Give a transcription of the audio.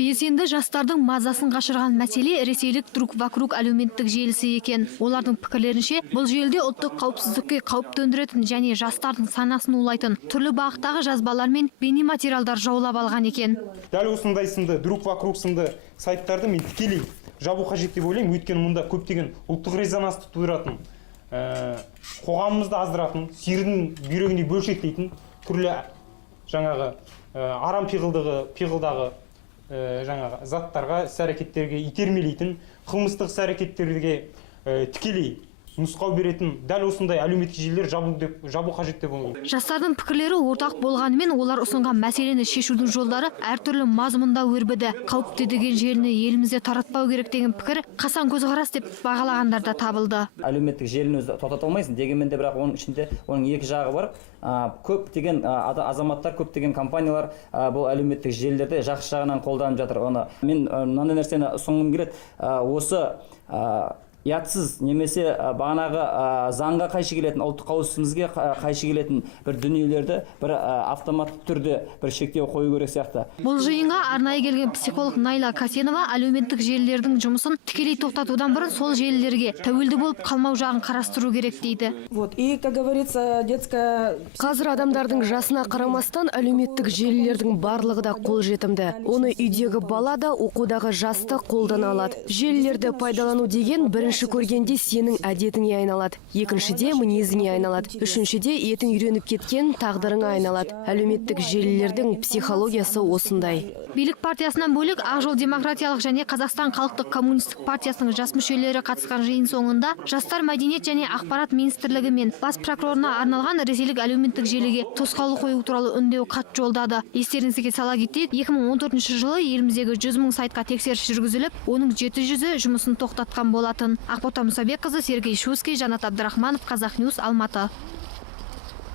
Белсенді жастардың мазасын қашырған мәселе ресейлік друг вокруг әлеуметтік желісі екен. Олардың пікірлерінше, бұл желіде ұлттық қауіпсіздікке қауіп төндіретін және жастардың санасын улайтын түрлі бағыттағы жазбалар мен бейнематериалдар жаулап алған екен. Дәл осындай сынды друг вокруг сынды сайттарды мен тікелей жабу қажет деп ойлаймын. Өйткені мұнда көптеген ұлттық резонансты тудыратын, қоғамымызды аздыратын, сиырдың бүйрегіне бөлшектейтін түрлі жаңағы арам пиғылдағы жаңағы заттарға, іс-әрекеттерге итермелейтін, қылмыстық іс-әрекеттерге тікелей нұсқау беретін дәл осындай әлеуметтік желілер жабу қажет деп ойлаймын. Жастардың пікірлері ортақ болғанымен, олар ұсынған мәселені шешудің жолдары әртүрлі мазмұнда өрбіді. Қауіпті деген желіні елімізде таратпау керек деген пікір қасан көзқарас деп бағалағандар да табылды. Әлеуметтік желіні тоқтата алмайсың, дегенмен де бірақ оның ішінде оның екі жағы бар. Көптеген азаматтар, көптеген компаниялар бұл әлеуметтік желілерде жақсы жағынан қолданып жатыр. Мен мынандай нәрсені ұсынғым келеді. Осы ұятсыз немесе бағанағы заңға қайшы келетін, ұлттық қауіпсіздігімізге қайшы келетін бір дүниелерді бір автоматты түрде бір шектеу қою керек сияқты. Бұл жиынға арнайы келген психолог Найла Касенова әлеуметтік желілердің жұмысын тікелей тоқтатудан бұрын сол желілерге тәуелді болып қалмау жағын қарастыру керек дейді. И, как говорится, детская... Қазір адамдардың жасына қарамастан әлеуметтік желілердің барлығы да қолжетімді. Оны үйдегі бала да, оқудағы жасты қолдана алады. Желілерді пайдалану деген бірінші көргенде сенің әдетіңе айналады. Екіншіде мінезіңе айналады. Үшіншіде етің үйреніп кеткен тағдырыңа айналады. Әлеуметтік желілердің психологиясы осындай. Билік партиясынан бөлек Ақ жол демократиялық және Қазақстан халықтық коммунистік партиясының жас мүшелері қатысқан жиын соңында жастар мәдениет және ақпарат министрлігі мен бас прокурорына арналған ресейлік әлеуметтік желіге тосқауыл қою туралы үндеу хат жолдады. Естеріңізге сала кетейік, 2014 жылы еліміздегі 100 мың сайтқа тексеріс жүргізіліп, оның 700-і жұмысын тоқтатқан болатын. Ақбота Мұсабекқызы, Сергей Шуйский, Жанат Абдрахманов, Казахньюс, Алматы.